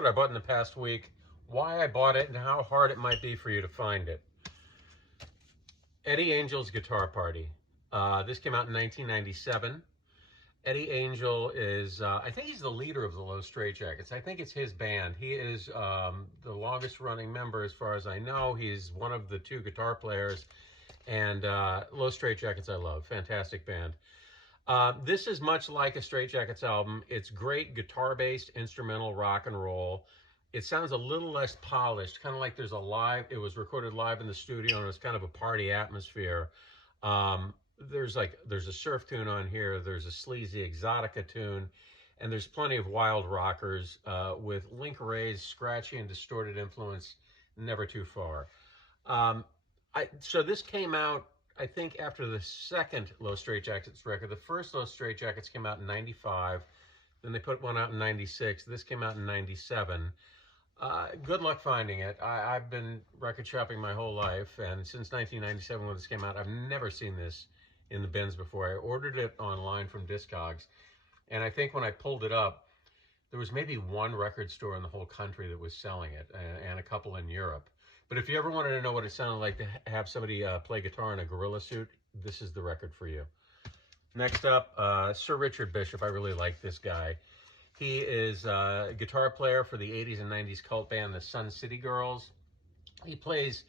what I bought in the past week, why I bought it, and how hard it might be for you to find it. Eddie Angel's Guitar Party. This came out in 1997. Eddie Angel is, I think he's the leader of the Los Straitjackets. I think it's his band. He is the longest running member as far as I know. He's one of the 2 guitar players. And Los Straitjackets I love. Fantastic band. This is much like a Straitjackets album. It's great guitar-based instrumental rock and roll. It sounds a little less polished, kind of like there's a live, it was recorded live in the studio and it's kind of a party atmosphere. There's a surf tune on here, there's a sleazy exotica tune, and there's plenty of wild rockers with Link Wray's scratchy and distorted influence never too far. So this came out, I think, after the second Los Straitjackets record. The first Los Straitjackets came out in 95, then they put one out in 96, this came out in 97. Good luck finding it. I've been record shopping my whole life, and since 1997 when this came out, I've never seen this in the bins before. I ordered it online from Discogs, and I think when I pulled it up, there was maybe one record store in the whole country that was selling it, and a couple in Europe. But if you ever wanted to know what it sounded like to have somebody play guitar in a gorilla suit, this is the record for you. Next up, Sir Richard Bishop. I really like this guy. He is a guitar player for the 80s and 90s cult band, the Sun City Girls. He plays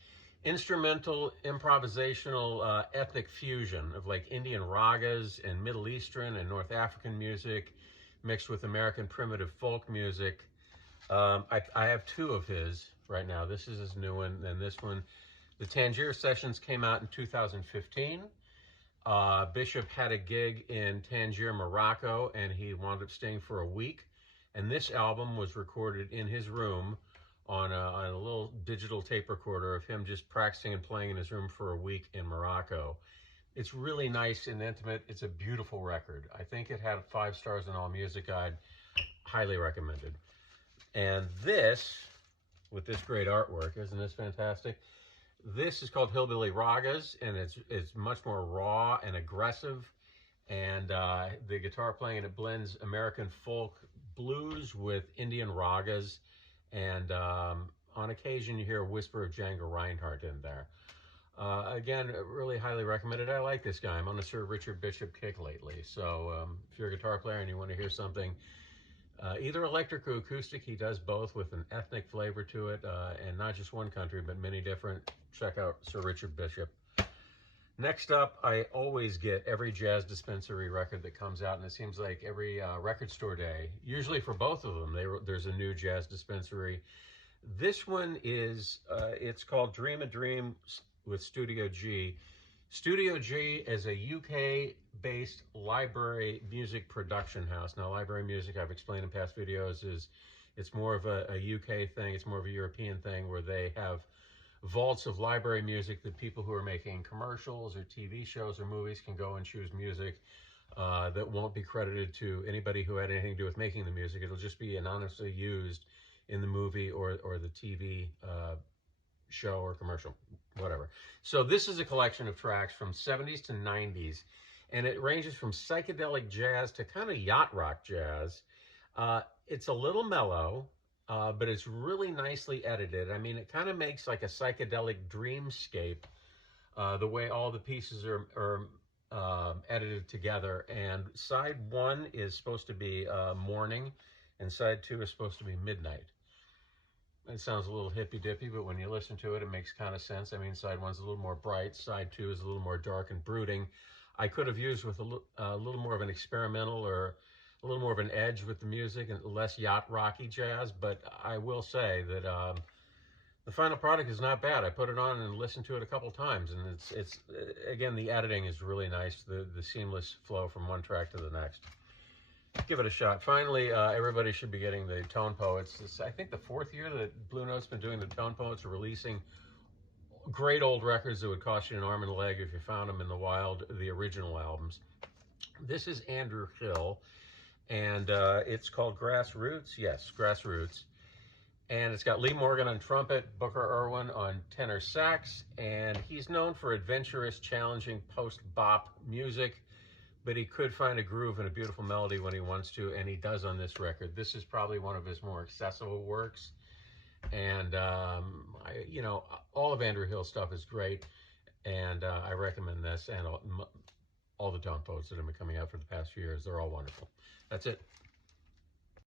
instrumental, improvisational, ethnic fusion of like Indian ragas and Middle Eastern and North African music mixed with American primitive folk music. I have 2 of his right now. This is his new one, and this one. The Tangier Sessions came out in 2015. Bishop had a gig in Tangier, Morocco, and he wound up staying for a week. And this album was recorded in his room on a little digital tape recorder of him just practicing and playing in his room for a week in Morocco. It's really nice and intimate. It's a beautiful record. I think it had 5 stars in All Music Guide. Highly recommended. And this, with this great artwork, isn't this fantastic? This is called Hillbilly Ragas, and it's much more raw and aggressive. And the guitar playing, and it blends American folk blues with Indian ragas. And on occasion, you hear a whisper of Django Reinhardt in there. Again, really highly recommended. I like this guy. I'm on the Sir Richard Bishop kick lately. So if you're a guitar player and you want to hear something, either electric or acoustic, he does both with an ethnic flavor to it, and not just one country, but many different. Check out Sir Richard Bishop. Next up, I always get every Jazz Dispensary record that comes out, and it seems like every record store day, usually for both of them, there's a new Jazz Dispensary. This one is, it's called Dream a Dream with Studio G. Studio G is a UK-based library music production house. Now, library music, I've explained in past videos, it's more of a UK thing. It's more of a European thing where they have vaults of library music that people who are making commercials or TV shows or movies can go and choose music that won't be credited to anybody who had anything to do with making the music. It'll just be anonymously used in the movie or the TV show or commercial, whatever. So this is a collection of tracks from 70s to 90s, and it ranges from psychedelic jazz to kind of yacht rock jazz. It's a little mellow, but it's really nicely edited. I mean, it kind of makes like a psychedelic dreamscape, the way all the pieces are edited together. And side 1 is supposed to be morning, and side 2 is supposed to be midnight. It sounds a little hippy-dippy, but when you listen to it, it makes kind of sense. I mean, side 1's a little more bright, side 2 is a little more dark and brooding. I could have used with a little more of an experimental or a little more of an edge with the music and less yacht rocky jazz, but I will say that the final product is not bad. I put it on and listened to it a couple times, and it's again, the editing is really nice, the seamless flow from one track to the next. Give it a shot. Finally, everybody should be getting the Tone Poets. It's, I think, the 4th year that Blue Note's been doing the Tone Poets, are releasing great old records that would cost you an arm and a leg if you found them in the wild, the original albums. This is Andrew Hill, and it's called Grassroots. Yes, Grassroots. And it's got Lee Morgan on trumpet, Booker Irwin on tenor sax, and he's known for adventurous, challenging post-bop music. but he could find a groove and a beautiful melody when he wants to, and he does on this record. This is probably one of his more accessible works, and you know, all of Andrew Hill's stuff is great, and I recommend this, and all the Don Poets that have been coming out for the past few years. They're all wonderful. That's it.